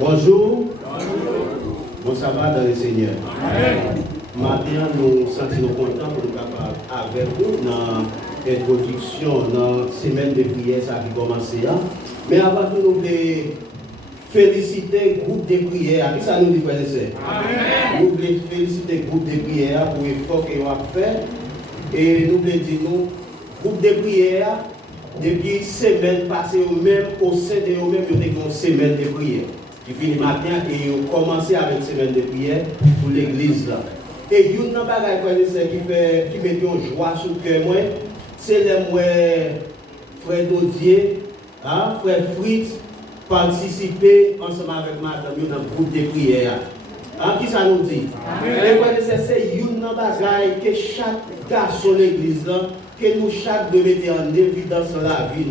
Bonjour. Bon sabbat dans le Seigneur. Maintenant, nous sentons contents pour nous capables avec vous dans l'introduction, dans la semaine de prière, ça qui commence. Mais avant tout, nous voulons féliciter le groupe de prière. Qui ça nous dit, frères et sœurs? Nous voulons féliciter le groupe de prière pour l'effort qu'ils ont fait. Et nous voulons dire, nous, groupe de prière, depuis semaine passée, même au sein de eux-mêmes, nous avons une semaine de prière. Qui finit matin et ils ont commencé avec une semaine de prière pour l'église là. Et il y a un bagage qui met une joie sur le cœur, c'est le frère Dodier, frère Fritz, participer ensemble avec madame dans le groupe de prière. Qui ça nous dit? C'est un bagage que chaque garçon de l'église là, que nous chaque devons mettre en évidence dans la vie.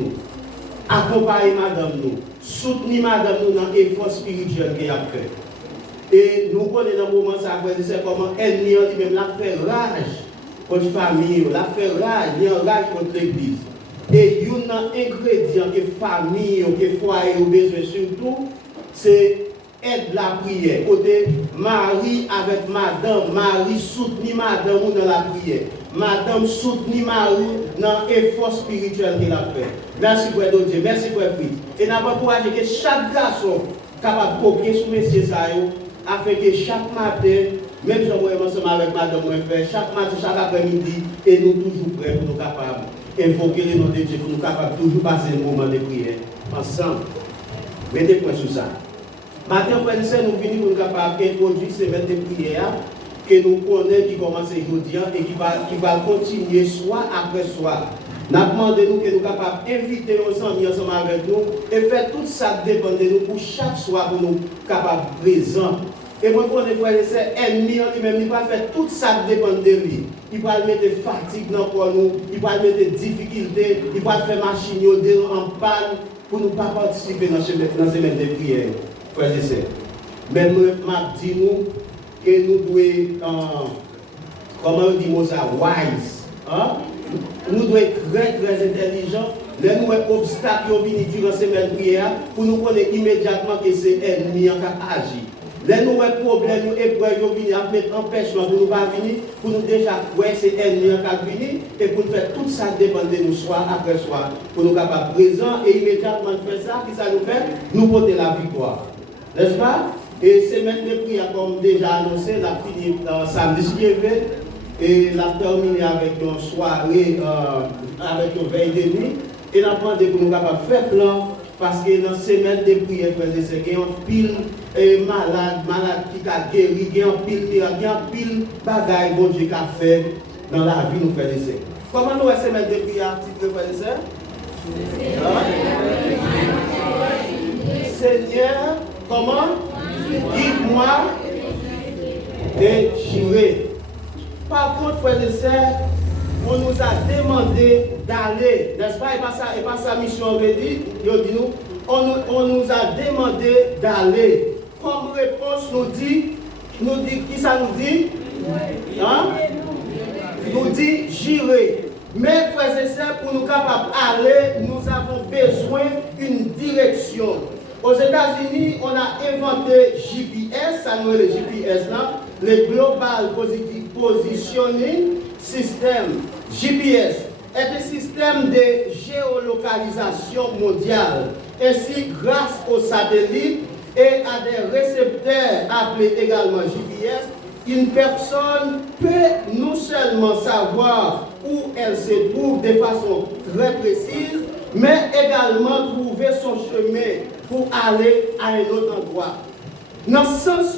Accompagner madame nous, soutenir madame nous dans l'effort spirituel qu'elle a fait. Et nous connaissons dans le moment ça, c'est comment ennemi lui-même l'a fait rage contre la famille, l'a fait rage, il a rage contre l'église. Et il y a un ingrédient que la famille, que le foyer a besoin surtout, c'est aide la prière. Côté Marie avec madame, Marie soutenir madame dans la prière. Madame soutenir Marie dans l'effort spirituel qu'elle a fait. Merci frère Dieu, merci frère Fritz. Et nous avons encouragé que chaque garçon capable de copier sur messieurs afin que chaque matin, même si on ensemble avec madame, chaque matin, chaque après-midi, et nous toujours prêts pour nous capables d'invoquer le nom de Dieu, pour nous capables de toujours passer un moment de prière ensemble. Mettez point sur ça. Maintenant, frère et sœurs, nous venons pour nous capables d'introduire ces semaine de prière que nous connaissons qui commence aujourd'hui et qui va continuer soir après soir. Nous demandons que nous sommes capables d'inviter ensemble avec nous et faire tout ça dépend de nous pour chaque soir pour nous capables présents. Et moi, je connais frère et sœurs, ennemi lui-même, il va faire tout ça dépend de lui. Il va mettre fatigue dans nous, il va mettre difficultés, il va faire machine en panne pour ne pas participer dans ces semaines de prière. Frères et sœurs. Mais nous, je dis nous que nous devons, comment on dit ça, wise. Nous devons être très intelligents. Les nous obstacles qui viennent durant ces semaines de prière pour nous connaître immédiatement que c'est l'ennemi qui agit. Les nouveaux problèmes, nous épreuves qui viennent mettre empêchement pour nous pas venir, pour nous déjà voir c'est l'ennemi qui a venu et pour nous faire tout ça dépend de nous soir après soir. Pour nous capables présents et immédiatement faire ça, qui ça nous fait? Nous porter la victoire. N'est-ce pas? Et semaine de prière, comme déjà annoncé, la fini samedi suivant et la terminé avec une soirée, avec une veille de nuit. Et la demandé pour nous capables de faire plan, parce que dans ces semaines de prière, il y a un pile malade qui a guéri, il y a un pile miracle, il y a un pile bagaille bon Dieu qui a fait dans la vie, nous frères et sœurs. Comment nous, ces semaines de prière, frères et sœurs? Seigneur, comment? Guide-moi et j'irai. Par contre, frères et sœurs, on nous a demandé d'aller, n'est-ce pas? Et pas sa mission, on veut dire, on nous a demandé d'aller. Comme réponse, nous dit, qui ça nous dit? Nous dit, j'irai. Mais, frères et sœurs, pour nous capables d'aller, nous avons besoin d'une direction. Aux États-Unis, on a inventé GPS, ça nous est le GPS là, le Global Positioning System, GPS, est un système de géolocalisation mondiale. Ainsi, grâce aux satellites et à des récepteurs appelés également GPS, une personne peut non seulement savoir où elle se trouve de façon très précise, mais également trouver son chemin pour aller à un autre endroit. Dans ce sens,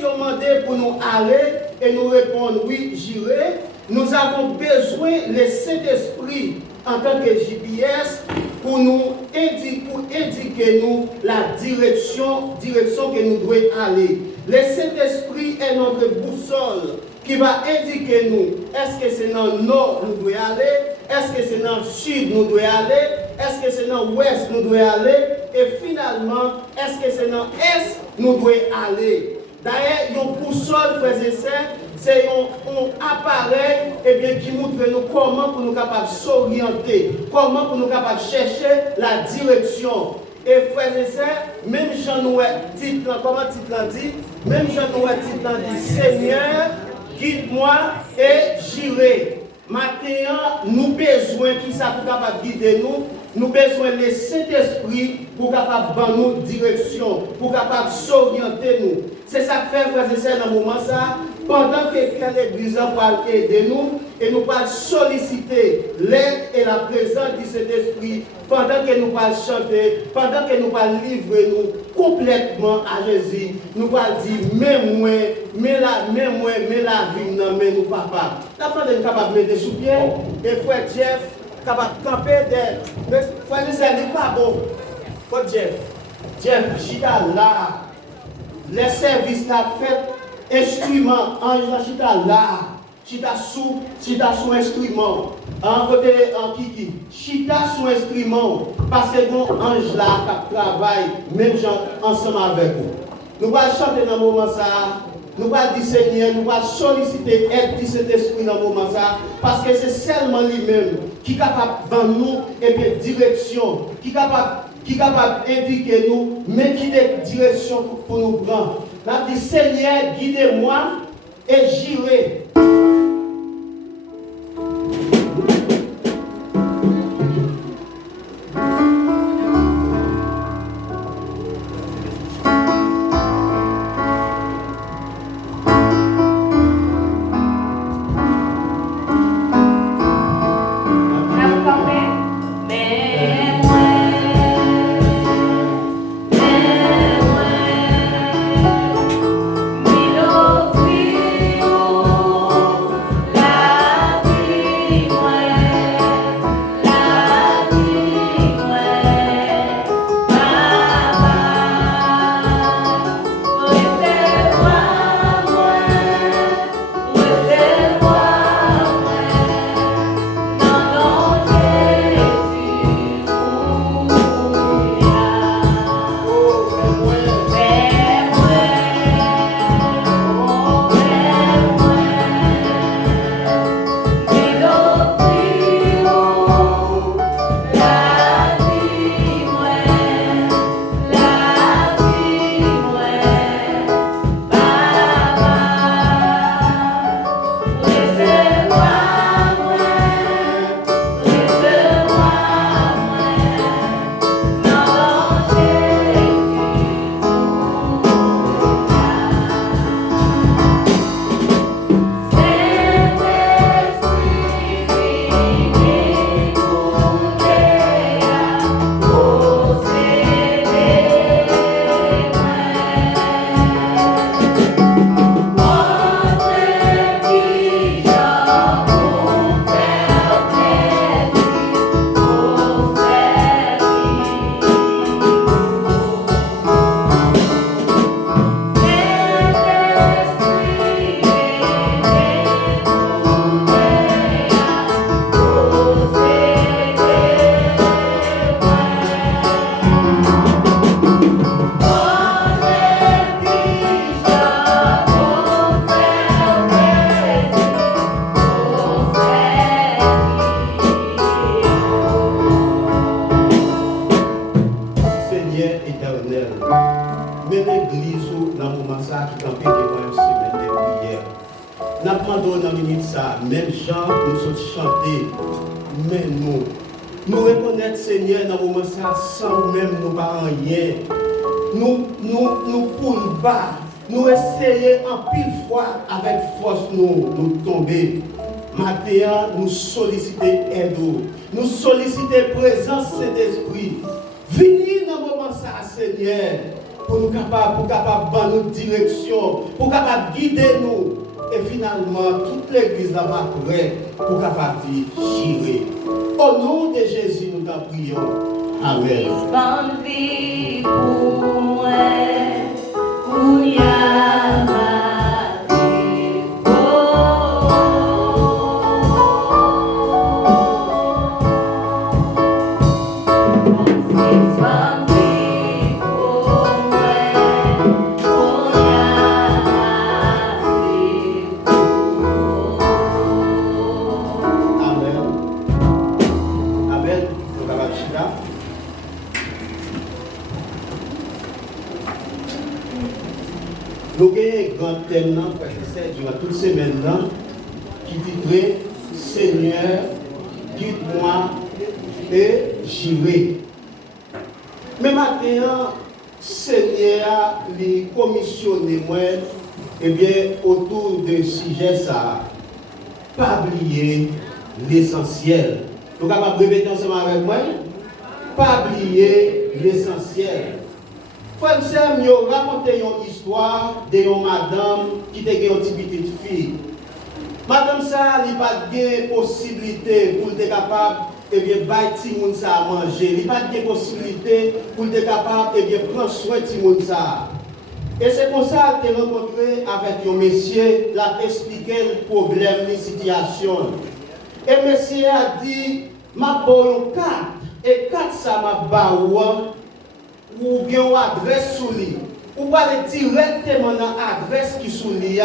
pour nous aller et nous répondre oui, j'irai, nous avons besoin du Saint-Esprit en tant que GPS pour nous indiquer nous la direction que nous devons aller. Le Saint-Esprit est notre boussole qui va indiquer nous, est-ce que c'est dans le nord nous devons aller, est-ce que c'est dans le sud nous devons aller, est-ce que c'est dans l'ouest nous devons aller, et finalement, est-ce que c'est dans l'est nous devons aller. D'ailleurs, une boussole, frères et sœurs, c'est un appareil qui montre nous comment pour nous capables de s'orienter, comment pour nous capables de chercher la direction. Et frères et sœurs, même j'en nous titre, comment titre dit? Même j'en nous titre dit, Seigneur, guide-moi et j'irai. Maintenant, nous besoin qui ça pour capable guider nous. Nous besoin de Saint-Esprit pour capable donner nous direction, pour capable s'orienter nous. C'est ça que fait, frères et sœurs, dans le moment ça. Pendant que l'Église va aider nous et nous allons solliciter l'aide et la présence du Saint-Esprit pendant que nous allons chanter, pendant que nous allons livrer nous complètement à Jésus, nous allons dire, mais moi, mais la vie, non, mais nous, papa. Nous sommes capables de mettre sous pied et frère Jeff, capable de camper des. Frère Jeff, c'est pas bon. Frère Jeff, j'y là, les services là fait. Instrument, ange chita là, chita sous instrument, en côté en kiki, chita sous instrument, parce que mon ange là qui travaille, même gens ensemble avec vous. Nous allons chanter dans le moment ça, nous allons dire Seigneur, nous allons solliciter l'aide de cet esprit dans le moment ça, parce que c'est seulement lui-même qui est capable de nous et de direction, qui est capable d'indiquer nous, mais qui est direction pour nous prendre. Nous dit Seigneur, guidez-moi et j'irai. Même gens nous sommes chantés, mais nous reconnaître Seigneur dans le moment ça, sans nous-mêmes nous pas rien. Nous pouvons pas, nous essayer en pile fois avec force nous tomber. Maintenant, nous solliciter aide, nous solliciter présence Saint-Esprit. Venez dans le moment ça, Seigneur, pour nous capables de nous direction, pour capable guider nous. Et finalement, toute l'église va prête pour capable dire j'irai. Au nom de Jésus, nous t'en prions. Amen. Nous avons un grand thème durant toute semaine qui dit Seigneur, guide-moi et j'irai. Mais maintenant, Seigneur lui commissionné moi autour de sujet ça. Pas oublier l'essentiel. Vous êtes capable de répéter ensemble avec moi? Pas oublier l'essentiel. Frère, je vais raconter une histoire de une madame qui était une petite fille. Madame ça, il n'a pas de possibilité pour être capable de bâtir moun ça à manger. Il n'a pas de possibilité pour être capable de prendre soin de moun ça. Et c'est comme ça que tu rencontré avec un monsieur, l'a expliqué le problème, la situation. Et le monsieur a dit, ma bonne carte, et carte ça m'a baoua, ou bien une adresse sous lui. Ou pas directement dans l'adresse qui sous lui,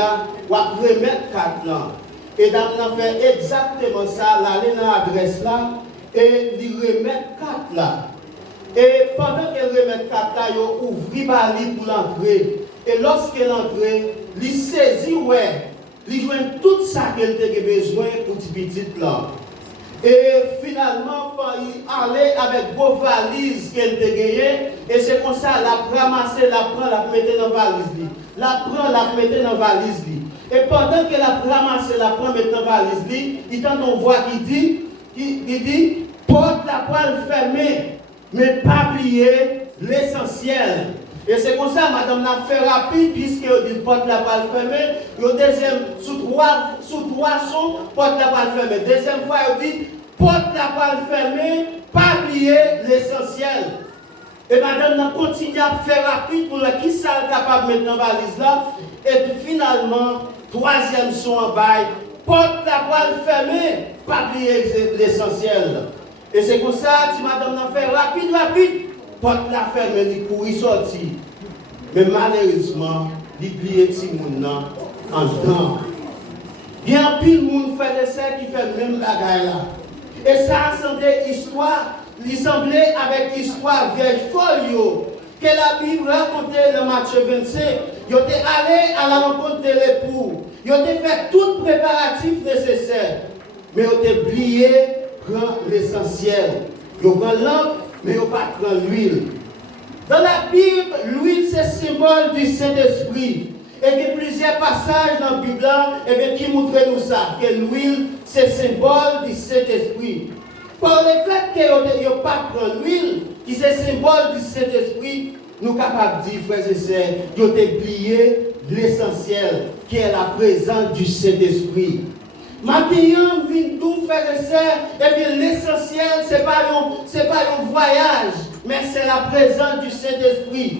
ou à remettre carte là. Et dame a fait exactement ça, l'aller dans l'adresse là, et lui remettre carte là. Et pendant qu'elle remet carte là, elle ouvre bali pour l'entrée. Et lorsqu'elle entre, elle saisit, ouais, elle joue tout ça qu'elle a besoin pour cette petite là. Et finalement, il allait avec vos valises qu'elle a gagnées. Et c'est comme ça, elle a ramassé, la prend, la mettait dans la valise. La prend, la mettait dans la valise. Et pendant qu'elle a ramassé, la prend, mettait dans la valise, il y a une voix qui dit, porte la poêle fermée, mais pas oublier l'essentiel. Et c'est comme ça, madame l'a fait rapide, puisqu'elle dit porte la poêle fermée. Le deuxième, sous trois sons, porte la poêle fermée. Deuxième fois, elle dit porte la poêle fermée, pas oublier l'essentiel. Et madame a continué à faire rapide pour la qui ça capable de mettre dans la valise là. Et puis finalement, troisième son en bail, porte la poêle fermée, pas oublier l'essentiel. Et c'est comme ça, si madame a fait rapide, porte la fermée, il courit sorti. Mais malheureusement, il plie petit monde en dedans. Il y a un pile monde fait des serres qui fait même la gaille là. Et ça semblait histoire, il semblait avec histoire vieille folle que la Bible racontait dans Matthieu 25. Ils étaient allés à la rencontre de l'époux. Ils ont fait tout préparatif nécessaire. Mais ils ont oublié prendre l'essentiel. Ils ont pris lampe, mais ils n'ont pas pris l'huile. Dans la Bible, l'huile c'est symbole du Saint-Esprit. Et il y a plusieurs passages dans la Bible qui montrent nous ça, que l'huile c'est symbole du Saint-Esprit. Par le fait qu'ils n'ont pas pris l'huile, qui c'est symbole du Saint-Esprit, nous sommes capables de dire, frères et sœurs, qu'ils ont oublié l'essentiel, qui est la présence du Saint-Esprit. Maintenant, tout frères et sœurs, et bien l'essentiel, ce n'est pas un voyage, mais c'est la présence du Saint-Esprit.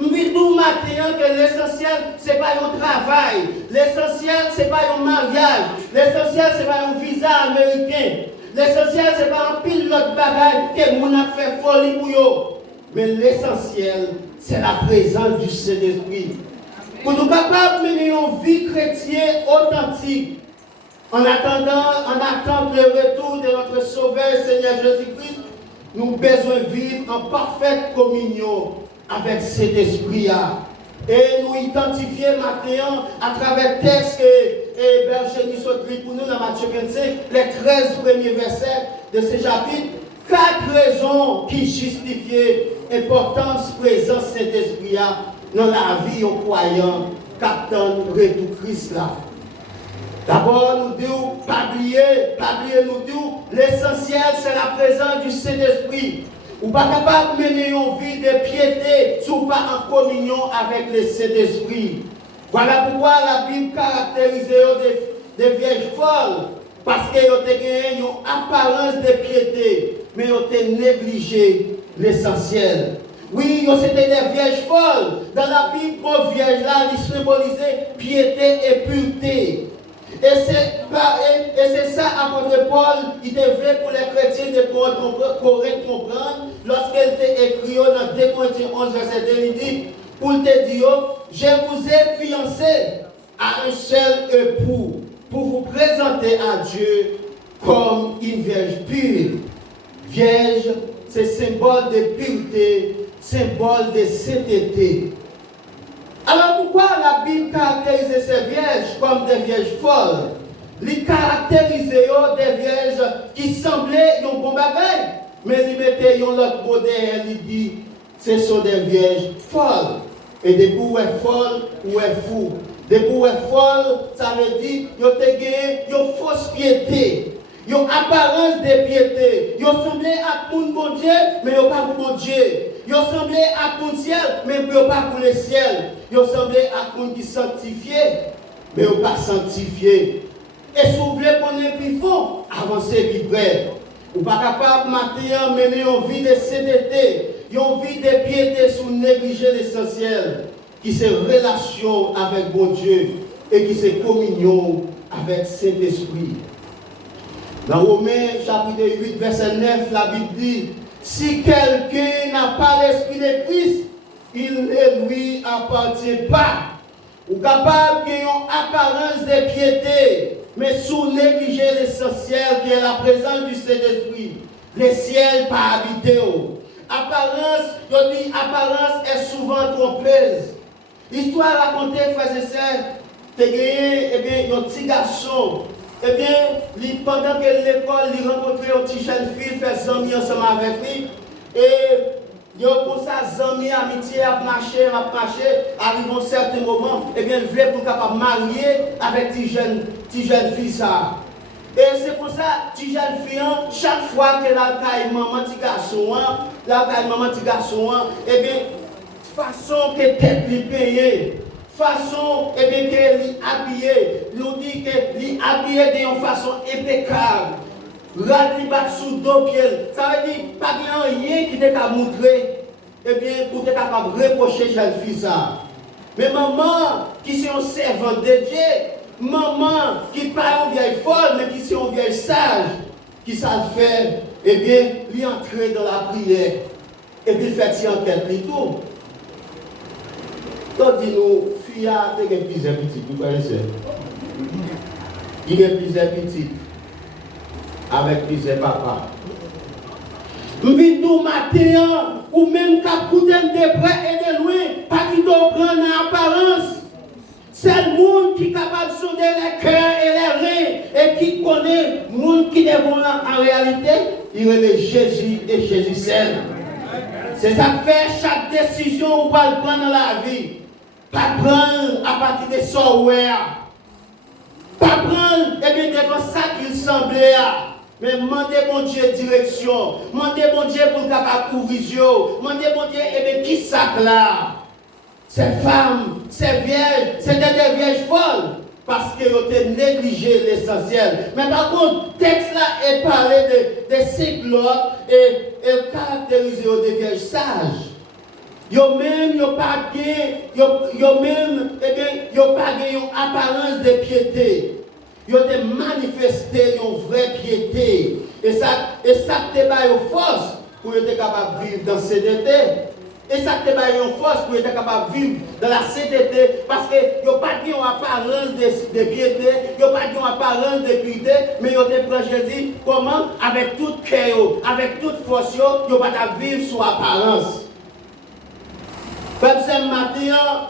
Nous maintenant que l'essentiel, ce n'est pas un travail. L'essentiel, ce n'est pas un mariage. L'essentiel, ce n'est pas un visa américain. L'essentiel, ce n'est pas un pilote bagaille que nous avons fait folie pour eux. Mais l'essentiel, c'est la présence du Saint-Esprit. Pour nous capables de mener une vie chrétienne authentique, en attendant le retour de notre Sauveur Seigneur Jésus-Christ, nous avons besoin de vivre en parfaite communion avec cet esprit-là. Et nous identifier maintenant à travers le texte que Berger nous pour nous dans Matthieu 25, les 13 premiers versets de ce chapitre, 4 raisons qui justifient l'importance présence de cet esprit-là dans la vie aux croyants qu'attend le retour Christ là. D'abord, nous disons, pas oublier, nous disons, l'essentiel c'est la présence du Saint-Esprit. Ou pas capable de mener une vie de piété si vous pas en communion avec le Saint-Esprit. Voilà pourquoi la Bible caractérise des vierges folles. Parce qu'elles ont gagné une apparence de piété, mais elles ont négligé l'essentiel. Oui, c'était des vierges folles. Dans la Bible, pour vierge là, il symbolisait piété et pureté. Et c'est ça, apôtre Paul, il devait pour les chrétiens de Corinthe comprendre, lorsqu'il était écrit dans 2 Corinthiens 11, verset 2, il dit, pour te dire, je vous ai fiancé à un seul époux, pour vous présenter à Dieu comme une vierge pure. Vierge, c'est symbole de pureté, symbole de sainteté. Alors pourquoi la Bible caractérise ces vierges comme des vierges folles? Les caractérise des vierges qui semblaient un bon bagage, mais ils mettaient l'autre modèle, il dit, ce sont des vierges folles. Et des bouts folles ou fou. Des bouts folles, ça veut dire qu'ils ont gagné une fausse piété. Ils ont apparence de piété. Ils ont semblé à pour bon Dieu, mais ils n'ont pas pour bon Dieu. Ils ont semblé à pour le ciel, mais ils n'ont pas pour le ciel. Ils ont semblé à pour qui sanctifié, mais ils n'ont pas sanctifié. Et si vous voulez qu'on ait plus fort, avancez vite. Vous n'êtes pas capable de mener une vie de CDT, une vie de piété sous négliger l'essentiel, qui c'est relation avec bon Dieu et qui c'est communion avec Saint-Esprit. Dans Romains chapitre 8, verset 9, la Bible dit, si quelqu'un n'a pas l'esprit de Christ, il ne lui appartient pas. Ou capable d'avoir une apparence de piété, mais sous négliger l'essentiel qui est la présence du Saint-Esprit. Le ciel pas habité. Apparence, je dis, apparence est souvent trompeuse. L'histoire racontée, frères et sœurs, tu gagné un petit garçon. Pendant que l'école, il rencontrait une petite jeune fille, fait des amis ensemble avec lui. Et pour ça, amis, amitié, à marcher, arrive un certain moment, il voulait pour capable marier avec une jeune fille. Ça. Et c'est pour ça, petite jeune fille, chaque fois qu'elle a caille maman, petit garçon, façon que tête lui payée, façon qu'elle est habillée, nous dit qu'elle est habillée d'une façon impeccable. Radli bat sous deux pieds. Ça veut dire pas rien qui t'a montré, pour être capable de reprocher cette fille ça. Mais maman, qui c'est un servant de Dieu, maman, qui n'est pas une vieille folle, mais qui c'est une vieille sage, qui ça fait, lui entrer dans la prière, et puis faire une enquête, lui tout. Donc, dis-nous, fille, tu as plusieurs petites, vous connaissez? Il y a plusieurs petites. Avec plusieurs papas. Nous matin, ou même qu'à coûter de près et de loin, pas qui doit prendre en apparence. C'est le monde qui est capable de sonder les cœurs et les reins et qui connaît le monde qui est bon en réalité. Il est Jésus et Jésus seul. C'est ça que fait chaque décision qu'on va prendre dans la vie. Pas prendre à partir des software. Pas prendre devant ça qu'il semblait. Mais demandez mon Dieu direction. Demandez mon Dieu pour capable couvrir. Demandez mon Dieu, qui ça là? Ces femmes, ces vierges, c'était des vierges folles. Parce qu'elles ont négligé l'essentiel. Mais par contre, le texte là est parlé de ces gloires et caractérisé des vierges sages. Yo même yo pas une apparence de piété. Yo te manifesté une vraie piété. Et ça te bat une force pour être capable de vivre dans CDT. Et ça te bat une force pour être capable de vivre dans la CDT. Parce que yo pas une apparence de piété, yo pas une apparence de piété, mais yo te prend Jésus comment avec tout cœur, avec toute force yo pas vivre sous apparence. Comme ce matin,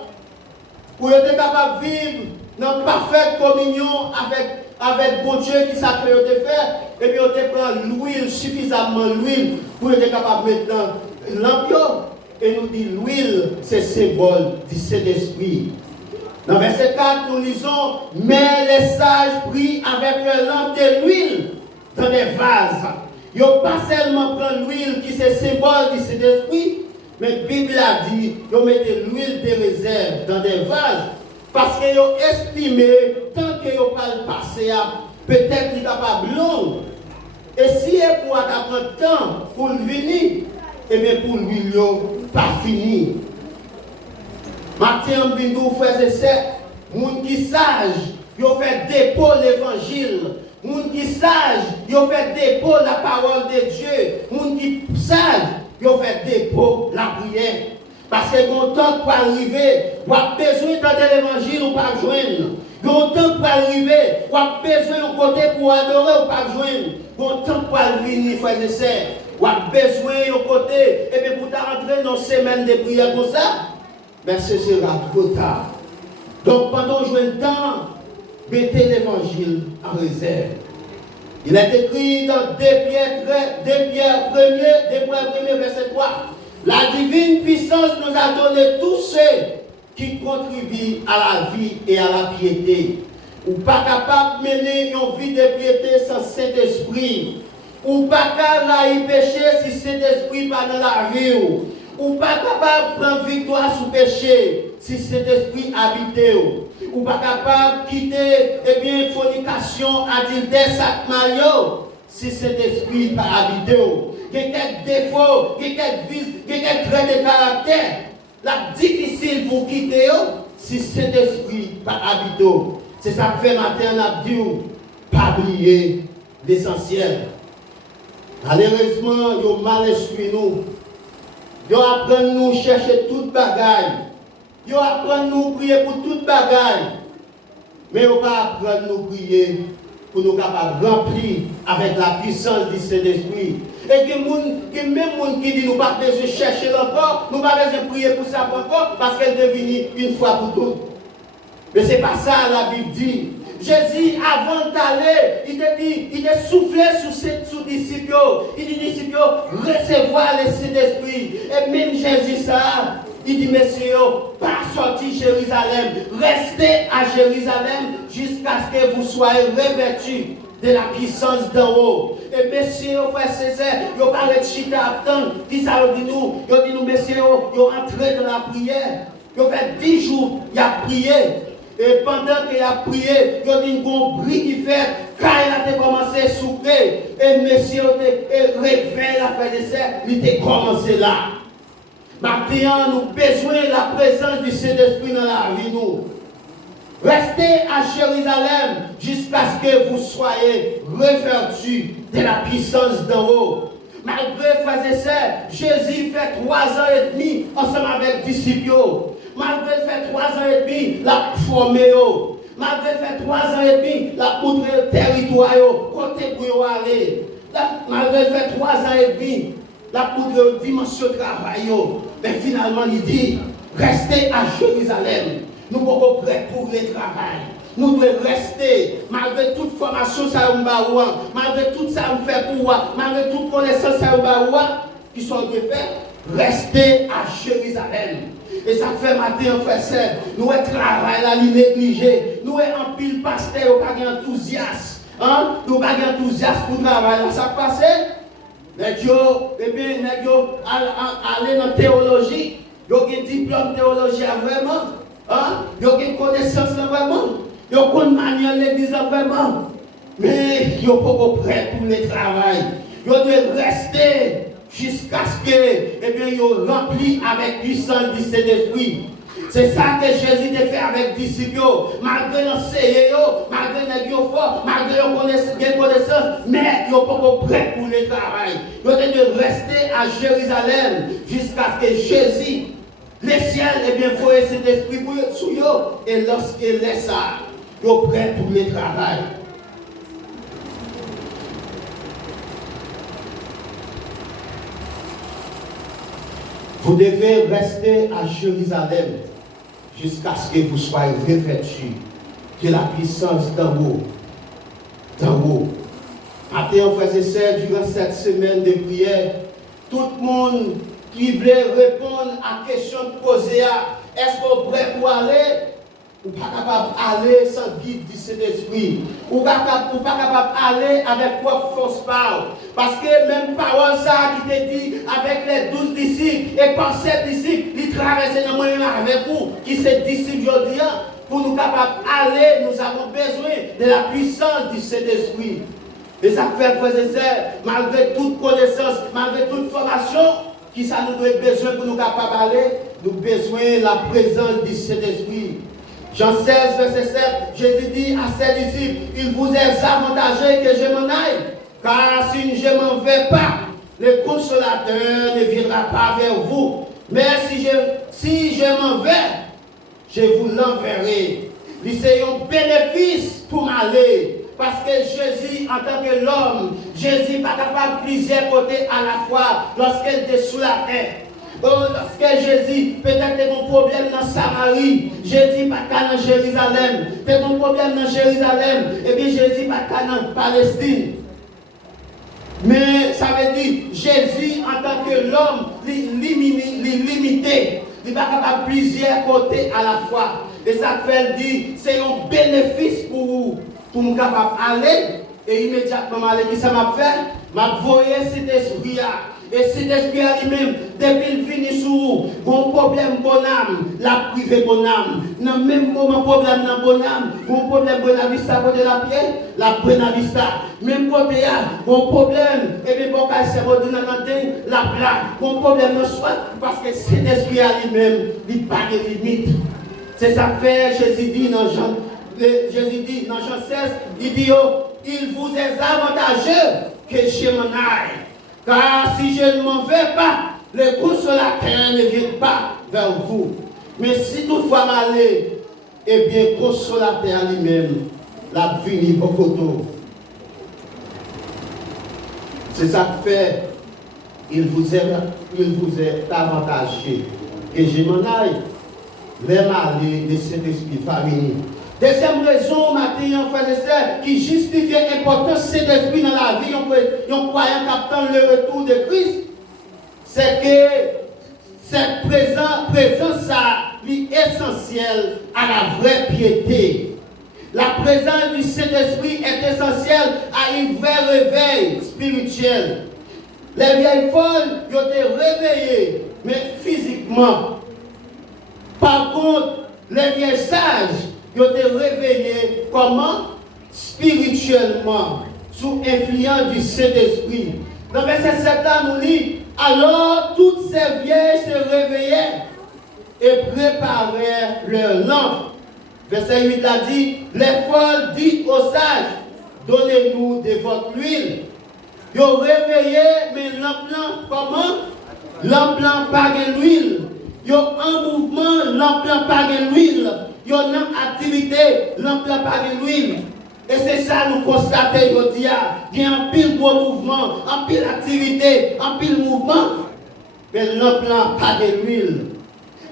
pour être capable de vivre dans une parfaite communion avec bon Dieu qui s'appelle de faire, et puis on te prend l'huile, suffisamment l'huile, pour être capable de mettre dans l'ambiance. Et nous dit l'huile, c'est symbole du Saint-Esprit. Dans verset 4, nous lisons, mais les sages prient avec leur lampe de l'huile dans des vases. Ils n'ont pas seulement pris l'huile qui c'est symbole du Saint-Esprit, mais la Bible a dit, ils mettent l'huile de réserve dans des vases parce qu'ils ont estimé, tant qu'ils n'ont pas le passé, peut-être qu'il n'est pas long. Et si il pourra prendre temps pour le venir, et bien pour lui, il n'est pas fini. Maintenant, frères et sœurs, les gens qui sont sages, ils ont fait dépôt l'évangile. Les gens qui sont sages, ils ont fait dépôt la parole de Dieu. Les gens qui sont sages, ils ont fait dépôt la prière. Parce que quand le temps pour arriver, on a besoin d'entendre l'évangile ou pas joindre. Quand le temps pour arriver, on a besoin de côté pour adorer ou pas joindre. Quand le temps pour venir, frères et sœurs, on a besoin de côté et bien pour rentrer dans une semaine de prière comme ça. mais ce sera trop tard. Donc pendant un temps, mettez l'évangile en réserve. Il est écrit dans 2 Pierre 1er, verset 3. La divine puissance nous a donné tous ceux qui contribuent à la vie et à la piété. Ou pas capable de mener une vie de piété sans Saint-Esprit. Ou pas capable de pécher si Saint-Esprit pas dans la vie. Ou pas capable de prendre victoire sur péché si Saint-Esprit habite. Ou pas capable de quitter fornication, adultère, sacmario si Saint-Esprit pas habite. Il y a quelques défauts, il y a quelques vices, il y a quelques traits de caractère. La difficile pour quitter si Saint-Esprit pas habite. C'est ça que fait matin, on a dit, pas oublier l'essentiel. Malheureusement, ils ont mal esprit nous. Ils apprennent nous chercher toute bagaille. Ils apprennent nous prier pour toute bagaille. Mais ils ne pas apprendre nous prier pour nous capables de remplir avec la puissance du Saint-Esprit. Et que même les gens qui disent nous pas besoin de chercher encore, nous pas besoin de prier pour ça encore, parce qu'elle est devenue une fois pour toutes. Mais ce n'est pas ça la Bible dit. Jésus, avant d'aller, il te soufflé sous les disciples. Il dit, disciples, recevoir le Saint-Esprit. Et même Jésus, ça, il dit, messieurs, pas sortir Jérusalem. Restez à Jérusalem jusqu'à ce que vous soyez revêtus de la puissance d'en haut. Et messieurs, frères Césaire, ils parlent de chita à attendre. Qui ça dit nous? Ils dit nous, messieurs, ils sont entrés dans la prière. Ils ont fait 10 jours, ils ont prié. Et pendant qu'il a prié, il y a un bruit qui fait, quand il a commencé à souffler, et monsieur a réveillé la frère de serre, il a commencé là. Maintenant, nous avons besoin de la présence du Saint-Esprit dans la vie. Nous. Restez à Jérusalem jusqu'à ce que vous soyez revêtus de la puissance d'en haut. Malgré, frères et sœurs, Jésus fait 3 ans et demi ensemble avec les disciples. Malgré fait 3 ans et demi, la formé. Malgré fait 3 ans et demi, la montre territoire, côté pour aller. Malgré fait 3 ans et demi, la montre dimension de travail. Mais finalement, il dit, restez à Jérusalem. Nous sommes prêts pour le travail. Nous devons rester, malgré toute formation, malgré tout ça, nous fait pour malgré toute connaissance, qui sont de faire, rester à Jérusalem. Et ça fait matin, frère, nous avons travail là, nous négligé. Nous avons en pile pasteur, nous avons enthousiasme. Nous avons enthousiasme pour travailler. Ça passe. Nous avons aller dans la théologie. Nous avons un diplôme de théologie vraiment. Nous avons une connaissance vraiment. Nous avons une manière de l'église vraiment. Mais nous ne sommes pas prêts pour le travail. Nous devons rester jusqu'à ce que ils soient remplis avec puissance du Saint-Esprit. C'est ça que Jésus a fait avec les disciples. Malgré l'enseignement, malgré les forts, malgré les connaissances, mais ils ne sont pas prêts pour le travail. Ils doivent rester à Jérusalem jusqu'à ce que Jésus, le ciel, faut cet esprit pour eux et lorsqu'il laisse ça, ils sont prêts pour le travail. Vous devez rester à Jérusalem jusqu'à ce que vous soyez revêtus de la puissance d'en haut. D'en haut. Maintenant, frères et sœurs, durant cette semaine de prière, tout le monde qui voulait répondre à la question posée, est-ce qu'on est prêt pour aller? Ou pas capable d'aller sans guide du Saint-Esprit. Ou pas capable d'aller avec propre force parole. Parce que même parole ça qui te dit avec les 12 disciples et par 7 disciples, ils traversent dans le moyen avec vous, qui sont disciples aujourd'hui, pour nous capables d'aller, nous avons besoin de la puissance du Saint-Esprit. Et ça fait, frères et sœurs, malgré toute connaissance, malgré toute formation, qui ça nous doit besoin pour nous capables d'aller, nous avons besoin de la présence du Saint-Esprit. Jean 16, verset 7, Jésus dit à ses disciples, il vous est avantageux que je m'en aille, car si je ne m'en vais pas, le consolateur ne viendra pas vers vous. Mais si je m'en vais, je vous l'enverrai. C'est un bénéfice pour m'aller. Parce que Jésus, en tant que l'homme, Jésus n'est pas capable de plusieurs côtés à la fois lorsqu'il était sous la terre. Lorsque Jésus, peut-être qu'il y a un problème dans Samarie, Jésus pas dans Jérusalem. Il y a un problème dans Jérusalem, et puis Jésus pas dans Palestine. Mais ça veut dire Jésus en tant que l'homme, limité. Il n'est pas capable de plusieurs côtés à la fois. Et ça fait dire, c'est un bénéfice pour vous, pour nous capable d'aller. Et immédiatement, qui ça m'a fait? M'a voyé cet esprit. Et cet esprit lui-même, depuis qu'il finit sur vous, bon problème bon âme, la privé bon âme. Dans le même moment, problème dans bon âme, bon problème bon vista côté la pierre, la bonne vista. Même côté bon problème, et bien bon cas c'est bon dans la plaque, bon problème dans soi, parce que cet esprit lui-même, il n'a pas de limite. C'est ça que fait Jésus dit dans Jean 16, il dit, il vous est avantageux que je m'en aille. Car si je ne m'en vais pas, les consolateurs ne viennent pas vers vous. Mais si toutefois m'aller, eh bien, consolateur lui-même, la vie au coteau. C'est ça que fait, il vous est avantagé. Et je m'en aille, les malais de cet esprit famille. Deuxième raison, matin, frères et sœurs, qui justifie l'importance de cet esprit dans la vie, on croyant qu'attend le retour de Christ, c'est que cette présence est essentielle à la vraie piété. La présence du Saint-Esprit est essentielle à une vraie réveil spirituel. Les vieilles folles ont été réveillées, mais physiquement. Par contre, les vieilles sages, ils ont été réveillés comment? Spirituellement, sous influence du Saint-Esprit. Dans le verset 7, nous lit, alors toutes ces vieilles se réveillaient et préparèrent leur lampe. Verset 8 a dit, les folles disent aux sages, donnez-nous de votre huile. Ils ont réveillé, mais lampe comment? Lampe pas de l'huile. Ils ont en mouvement, lampe pas de l'huile. Ils ont une activité, lampe pas de l'huile. Et c'est ça nous constatons aujourd'hui. Il y a un pile gros mouvement, un pile activité, un pile mouvement. Mais lampe pas de l'huile.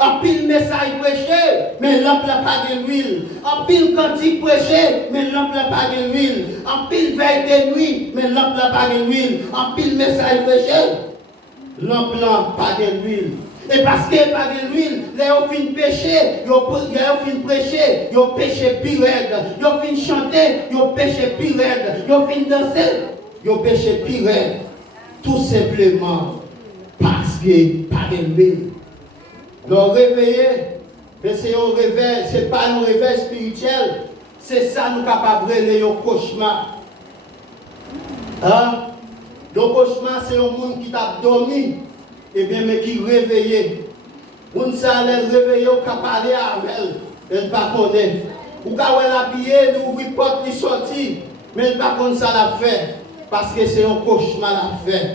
Un pile message prêché, mais lampe pas de l'huile. Un pile cantique prêché, mais lampe pas de l'huile. Un pile veille de nuit, mais lampe pas de l'huile. Un pile message prêché, lampe pas de l'huile. Et parce qu'il n'y a pas de l'huile, les gens finissent pécher, ils finissent prêcher, ils ont péché pire raide. Ils finissent chanter, ils ont péché pire raide. Ils finissent danser, ils ont péché pire raide. Tout simplement parce qu'il n'y a pas de l'huile. Le réveiller, mais c'est un réveil, ce n'est pas un réveil spirituel. C'est ça nous capables de réveiller au cauchemar. Hein? Le cauchemar, c'est un monde qui t'a dormi. Et bien, mais qui réveillé. On s'est réveillé, on peut parler avec elle. Elle ne pas connaître. Ou quand elle a habillé, nous ouvrir la porte, elle sortir. Mais elle ne pas connaître ça la faire. Parce que c'est un cauchemar la faire.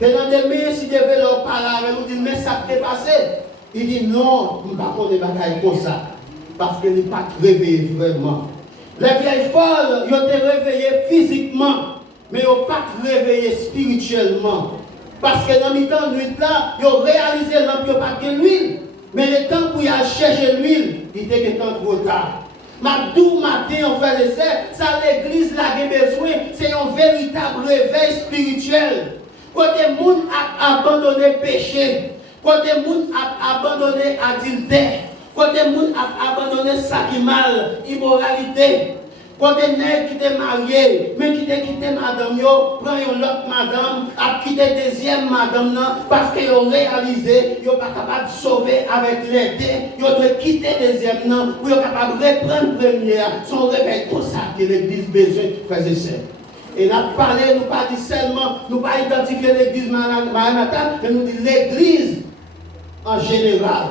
Et dans des minutes, si je vais leur parler avec elle, on dit, mais ça t'est passé. Il dit, non, je ne pas connaître bagaille comme ça. Parce qu'elle n'est pas réveillée vraiment. Les vieilles folles, ils ont été réveillées physiquement, mais ils n'ont pas réveillées spirituellement. Parce que dans le temps de nuit là, ils ont réalisé l'homme qui pas de l'huile. Mais le temps pour y aller chercher l'huile, il était que temps trop tard. Tout matin, on fait l'essai, ça l'église là a besoin, c'est un véritable réveil spirituel. Quand les gens ont abandonné le péché, quand les gens ont abandonné l'adultère, quand les gens ont abandonné ça qui mal, immoralité. Quand des nègres qui étaient mariés, mais qui étaient quitté madame, prennent une autre madame, a quitté deuxième madame, parce qu'ils ont réalisé, ils sont pas capables de sauver avec l'aide, ils doivent quitter deuxième, pour être capables de reprendre première, son réveil pour ça que l'église besoin de frères et sœurs. Et nous parlé, nous pas dit seulement, nous pas identifier l'église Maranatha, mais nous dit l'église en général.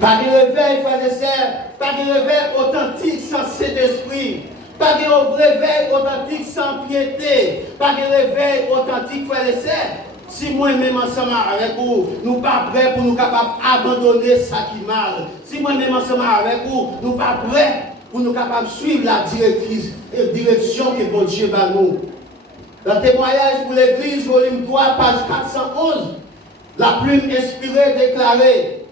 Pas de réveil, frères et sœurs, pas de réveil authentique sans cet esprit, pas de réveil authentique sans piété, pas de réveil authentique, frères et sœurs. Si moi-même ensemble avec vous, nous ne sommes pas prêts pour nous capables d'abandonner ça qui mal. Si moi-même ensemble avec vous, nous ne sommes pas prêts pour nous capables de suivre la direction que bon Dieu va nous. Dans témoignage pour l'église, volume 3, page 411, La plume inspirée déclarait,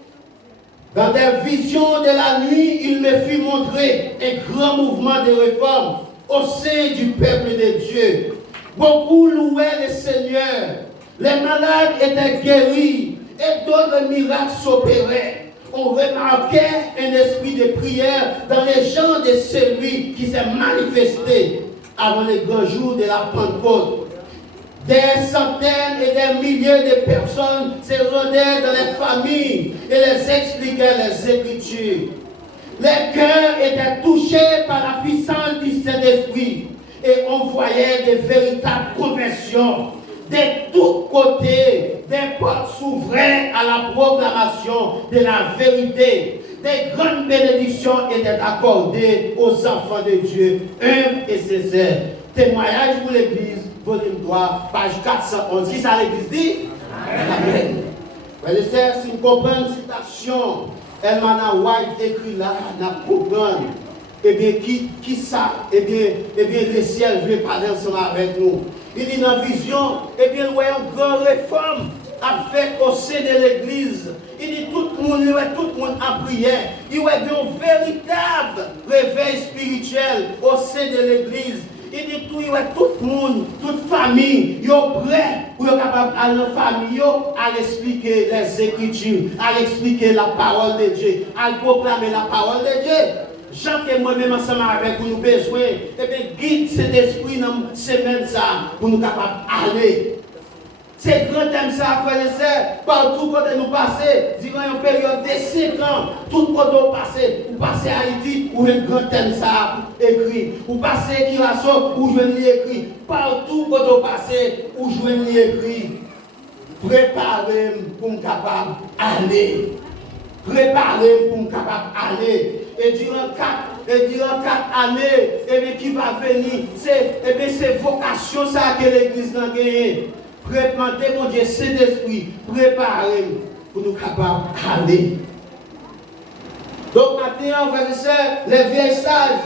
dans des visions de la nuit, il me fit montrer un grand mouvement de réforme au sein du peuple de Dieu. Beaucoup louaient le Seigneur. Les malades étaient guéris et d'autres miracles s'opéraient. On remarquait un esprit de prière dans les gens de celui qui s'est manifesté avant les grands jours de la Pentecôte. Des centaines et des milliers de personnes se rendaient dans les familles et les expliquaient les Écritures. Les cœurs étaient touchés par la puissance du Saint-Esprit et on voyait de véritables conversions. De tous côtés, des portes s'ouvraient à la proclamation de la vérité. Des grandes bénédictions étaient accordées aux enfants de Dieu, humbles et sincères. Témoignage pour l'Église, volume 3, page 411. Qui ça l'Église dit? Amen. Frères et sœurs, si vous comprenez une citation, Elmana White écrit là, nous comprenons. Eh bien, qui ça? Eh bien, le ciel veut parler ensemble avec nous. Il dit dans la vision, eh bien, nous voyons une grande réforme à faire au sein de l'Église. Il dit tout le monde en prière. Il y a un véritable réveil spirituel au sein de l'Église. Il dit tout le monde, toute famille, ils sont prêts pour être capable d'aller dans la famille, à expliquer les Écritures, à expliquer la parole de Dieu, à proclamer la parole de Dieu. Jean et moi-même ensemble avec vous, nous besoin, et bien, guide cet esprit dans cette semaine pour nous capables d'aller. C'est grand thème ça, frères et sœurs, partout quand nous passons, durant une période de 5 ans, tout quand nous passez à Haïti, où un grand thème ça écrit, ou passez Kirasso, où je l'ai écrit, partout quand nous passons, où je l'ai écrit. Préparez pour nous capables d'aller. Préparez pour nous capables d'aller. Et durant 4 années, et bien, qui va venir, c'est vocation ça que l'Église a gagné. Préparez, mon Dieu, Saint-Esprit, préparez pour nous capables d'aller. Donc maintenant, frères et sœurs, les vieilles sages,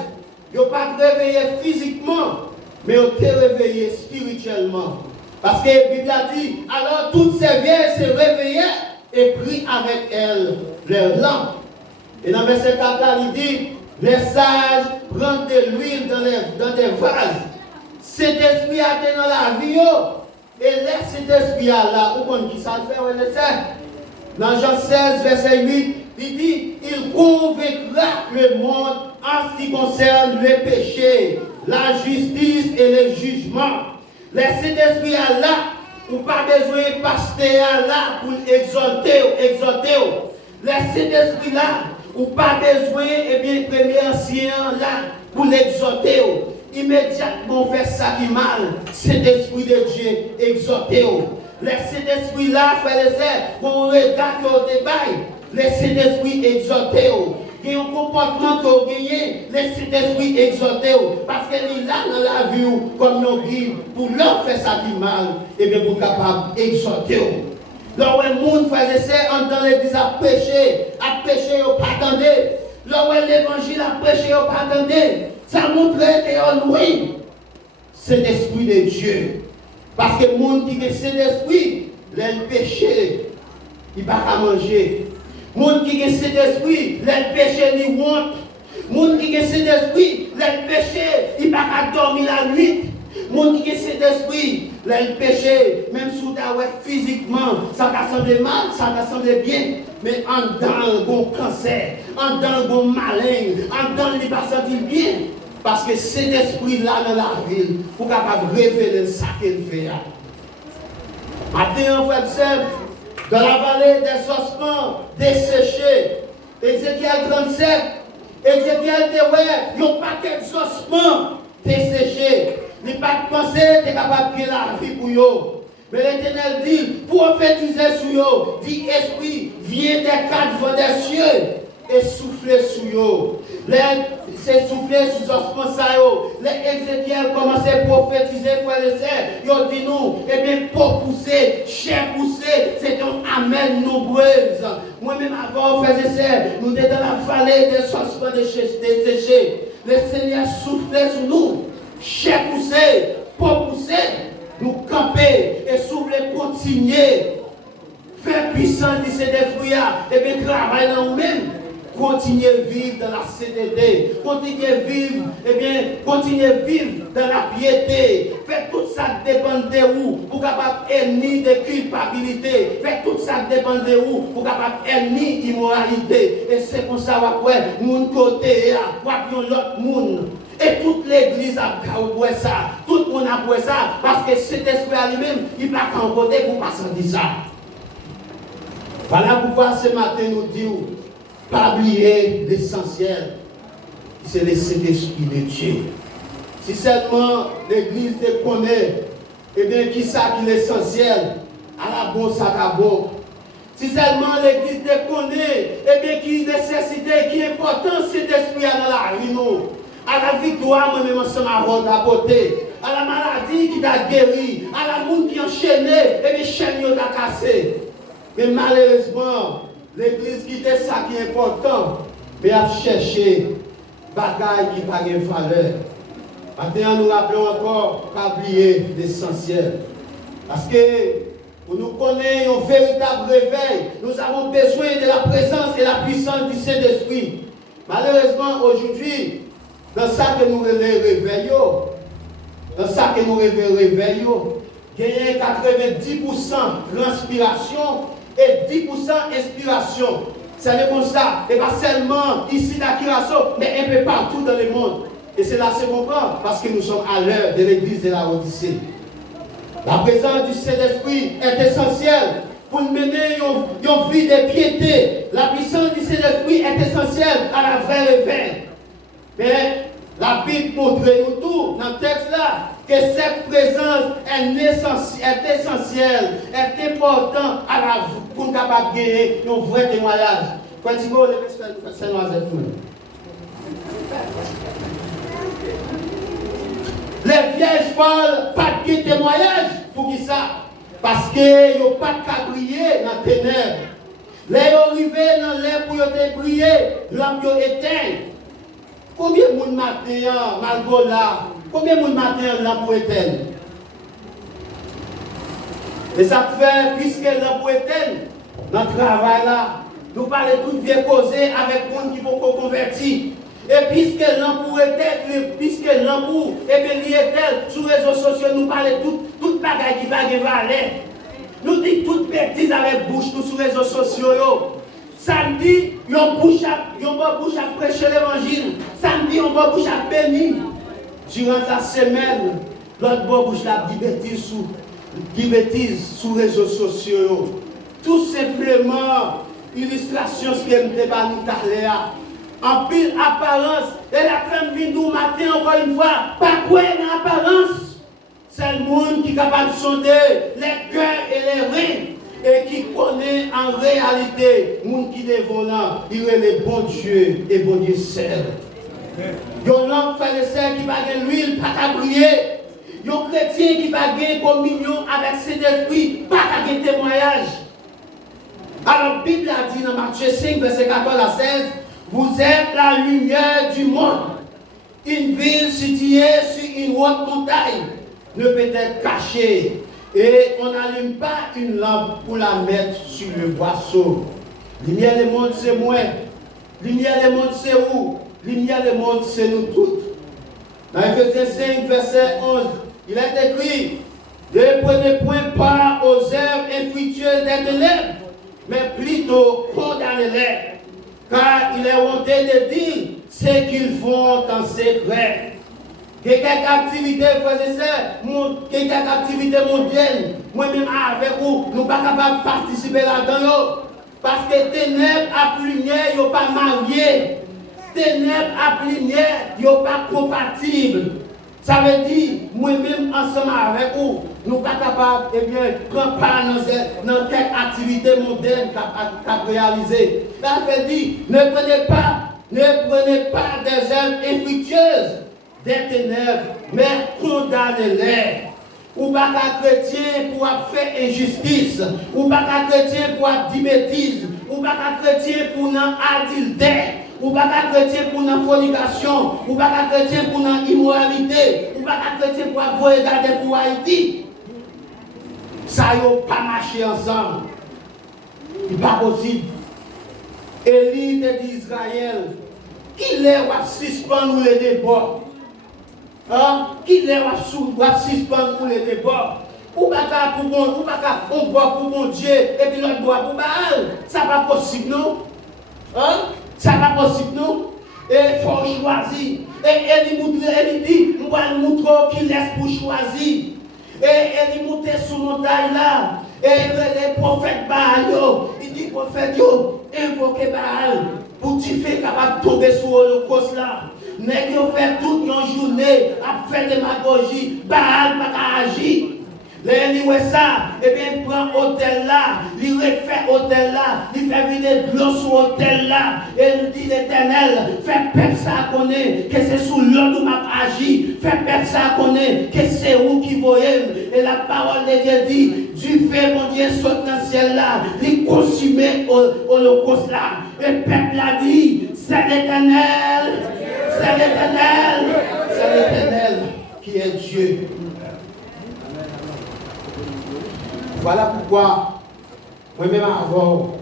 ils n'ont pas réveillé physiquement, mais ils ont été réveillés spirituellement. Parce que la Bible a dit, alors toutes ces vieilles se réveillaient et prit avec elles leur lampe. Et dans le verset 4, il dit, les sages prennent de l'huile dans des vases. Cet esprit a été dans la vie, et laisse cet esprit là, où on qui ça fait, on le sait. Dans Jean 16, verset 8, il dit, il convaincra le monde en ce qui concerne le péché, la justice et le jugement. Laisse cet esprit là, ou pas besoin de pasteur là pour exalter. Laisse cet esprit là, ou pas besoin, et bien, premier ancien là, pour l'exhorter. Immédiatement, on fait ça qui mal. Cet esprit de Dieu, exhorter. Laissez cet esprit là, frères et sœurs, qu'on regarde au débat. Laissez cet esprit exhorter. Il y a un comportement que vous gagnez, laissez cet esprit exhorter. Parce qu'il est là dans la vie, comme nos guides, pour leur faire ça qui mal, et bien pour capable d'exhorter. Lorsque le monde, frères et sœurs, dans l'église à pécher, au pardonner. Lorsque l'évangile a prêché, au pardonner. Ça montre que oui, c'est l'esprit de Dieu. Parce que le monde qui a cet esprit, le péché, il ne va pas manger. Le monde qui a cet esprit, le péché, il honte. Le monde qui a cet esprit, le péché, il ne va pas dormir la nuit. Le monde qui a cet esprit, le péché, même si physiquement, ça t'a semblé mal, ça t'a semblé bien. Mais en dedans, le bon cancer, en dedans, le bon malin, en dedans, il ne va pas sentir bien. Parce que cet esprit-là dans la ville, pour capable révéler ça qu'il fait. Maintenant, frère, dans la vallée des ossements desséchés, Ézéchiel 37, Ézéchiel dit, ouais, il n'y a pas d'ossements desséchés. Il n'y a pas de pensée, tu es capable de la vie pour eux. Mais l'Éternel dit, prophétiser sur eux, dit esprit, viens des 4 vents des cieux et souffler sur eux. C'est souffler sur ossements ça yo. Les Ézéchiel commençaient à prophétiser frères et sœurs. Ils ont dit nous, eh bien pour pousser, chair pousser, c'est un amen nombreuse. Moi-même avant frères et sœurs, nous étions dans la vallée des ossements desséchés. Le Seigneur soufflait sur nous, chair pousser, pour pousser, nous camper et souffler continuer. Fait puissance du Saint-Esprit, et bien travaille dans nous-mêmes. Continuez à vivre dans la CDD. Continuez à vivre, continuez à vivre dans la piété. Faites tout ça qui dépend de vous pour capable ennemi de culpabilité. Faites tout ça qui dépend de vous pour capable ennemi d'immoralité. Et c'est comme ça après, mon côté, l'autre monde. Et toute l'église a appris ça. Tout le monde a appris ça. Parce que cet esprit à lui-même, il va qu'en côté pour pas sentir ça. Voilà pourquoi ce matin nous disons, pas oublier l'essentiel. C'est le Saint-Esprit de Dieu. Si seulement l'église te connaît, eh bien, qui ça qui est l'essentiel? À la bonne, ça va bon. Si seulement l'église te connaît, eh bien, qui est nécessité, qui est important, cet esprit dans la vie, nous. À la victoire, moi-même, ensemble à votre apporter. À la maladie qui t'a guéri. À la monde qui enchaîné, et bien, chaîne qui t'a cassé. Mais malheureusement, l'église qui était ça qui est important, mais a cherché bagaille qui n'a pas de valeur. Maintenant, nous rappelons encore, pas oublier l'essentiel. Parce que pour nous connaître un véritable réveil, nous avons besoin de la présence et la puissance du Saint-Esprit. Malheureusement, aujourd'hui, dans ça que nous réveillons, il y a 90% transpiration et 10% inspiration. C'est comme ça, et pas seulement ici dans Kirasso, mais un peu partout dans le monde. Et c'est là que c'est comprendre, parce que nous sommes à l'heure de l'église de la Odyssée. La présence du Saint-Esprit est essentielle pour mener une vie de piété. La puissance du Saint-Esprit est essentielle à la vraie réveil. Mais la Bible montre nous tout dans le texte là que cette présence est essentielle, est importante à la vie pour nous capable de gagner un vrai témoignage. Quand tu vas les vierges parlent pas de témoignage pour qui ça? Parce qu'ils n'ont pas de briller dans les ténèbres. Les arrivés dans l'air pour te briller, l'homme éteint. Combien de monde matin, malgré là, combien de monde matin l'homme éteint? Et ça fait, puisque l'homme éteint, dans le travail là, nous parlons toutes vieux causer avec les gens qui vont convertir. Et puisque l'amour est tel, puisque l'amour est tel, sur les réseaux sociaux, nous parlons toute bagaille qui va de valeur. Nous disons toute bêtise avec bouche, nous sur les réseaux sociaux. Samedi, on bouche à prêcher l'évangile. Samedi, on bouche à bénir. Durant sa semaine, l'autre bouche à dire bêtise sur les réseaux sociaux. Tout simplement, illustration ce que nous avons dit. En pile apparence, et la femme vient nous matin encore une fois, pas quoi en apparence. C'est le monde qui est capable de sonder les cœurs et les reins et qui connaît en réalité le monde qui est volant. Il est le bon Dieu et bon Dieu seul. Il y a un homme frère et sœur qui va gagner l'huile, pas qu'à briller. Il y a un chrétien qui va gagner communion avec cet esprit, pas qu'à gagner témoignage. Alors la Bible a dit dans Matthieu 5, verset 14 à 16, vous êtes la lumière du monde. Une ville située sur une haute montagne ne peut être cachée. Et on n'allume pas une lampe pour la mettre sur le boisseau. Lumière du monde, c'est moi. Lumière du monde, c'est où? Lumière du monde, c'est nous toutes. Dans Ephésiens 5, verset 11, il est écrit, ne prenez point part aux œuvres infructueuses des ténèbres, mais plutôt condamnez-les. Car il est honteux de dire ce qu'ils font en secret. Que quelques activités, frères et sœurs, quelques activités mondiales, moi-même avec vous, nous ne sommes pas capables de participer là-dedans. Parce que ténèbres à lumière, ils ne sont pas mariés. Ténèbres à lumière, ils ne sont pas compatibles. Ça veut dire, moi-même ensemble avec vous, nous ne sommes pas capables de prendre part dans quelques activités mondaines qu'a réalisées. Ça veut dire, ne prenez pas des œuvres infructueuses des ténèbres, mais condamnez-les. Ou pas qu'un chrétien pour faire injustice, ou pas qu'un chrétien pour dire bêtises, ou pas qu'un chrétien pour adultère, ou pas qu'un chrétien pour fornication, ou pas qu'un chrétien pour immoralité, ou pas qu'un chrétien pour regarder pour Haïti. Ça n'a pas marché ensemble. Ce n'est pas possible. Élie te dit Israël, qui les va suspendre les débats? Hein? Qui les va suspendre les débats? Ou pas pour mon Dieu et puis l'autre bois pour Baal? Ça n'est pas possible, non? Hein? Ça n'est pas possible, non? Et il faut choisir. Et il dit, nous allons montrer qui laisse pour choisir. Et il monte sur montagne là. Et les prophètes Baal, il dit, prophète, invoquez Baal pour que tu fasses capable de tomber sur l'Holocauste là. Mais ils ont fait toute une journée à faire démagogie. Baal n'a pas agi. Les ouais ça, et bien il prend l'hôtel là, il refait l'hôtel là, il fait venir de l'eau sur l'hôtel là, et il dit l'Éternel, fait peuple ça connaît, que c'est sous l'eau où m'a agi, fait peuple ça connaît, que c'est où qui voyait, et la parole de Dieu dit, du fait mon Dieu saute dans le ciel là, il consume l'Holocauste là, et le peuple a dit, c'est l'Éternel, c'est l'Éternel, c'est l'Éternel qui est Dieu. Voilà pourquoi, moi-même avant,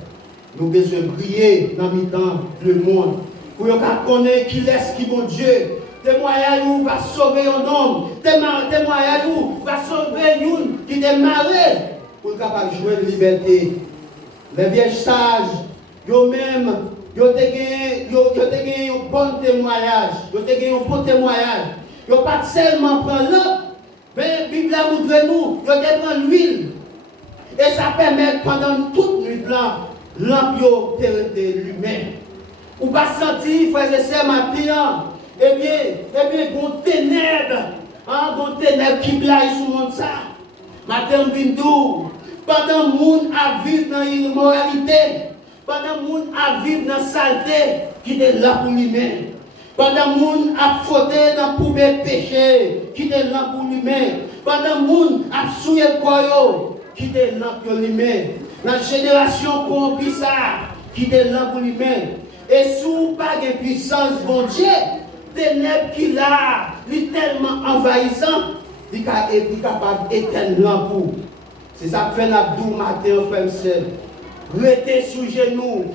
nous devons prier dans le temps le monde. Pour qu'on connaisse qui laisse qui bon Dieu. Témoignage où va sauver un homme. Témoignage où va sauver une qui est marié. Pour capable de jouer de liberté. Les vieilles sages, eux-mêmes, ils ont gagné un bon témoignage. Ils ont gagné un bon témoignage. Ils n'ont pas seulement pris l'eau, mais la Bible montre nous, ils ont pris l'huile. Et ça permet pendant toute nuit blanche, l'ambiance de l'humain. Ou pas sentir, frères et sœurs, matin, eh bien, bon ténèbres, bon ténèbres qui blague sur le monde ça. Matin, bindou, pendant que le monde a vivre dans l'immoralité, pendant que le monde a vivre dans la saleté, qui est là pour l'humain. Pendant que le monde a fauté dans le poubelle péché, qui est là pour l'humain. Pendant que le monde a souillé le corps, qui est là pour l'humain. La génération corrompue ça, qui est là pour l'humain. Et sous pas de puissance, bon Dieu, ténèbres qu'il a, il est tellement envahissant, il est capable d'éteindre l'ampoule. C'est ça que fait l'abdou matin, frère. Restez sous genoux,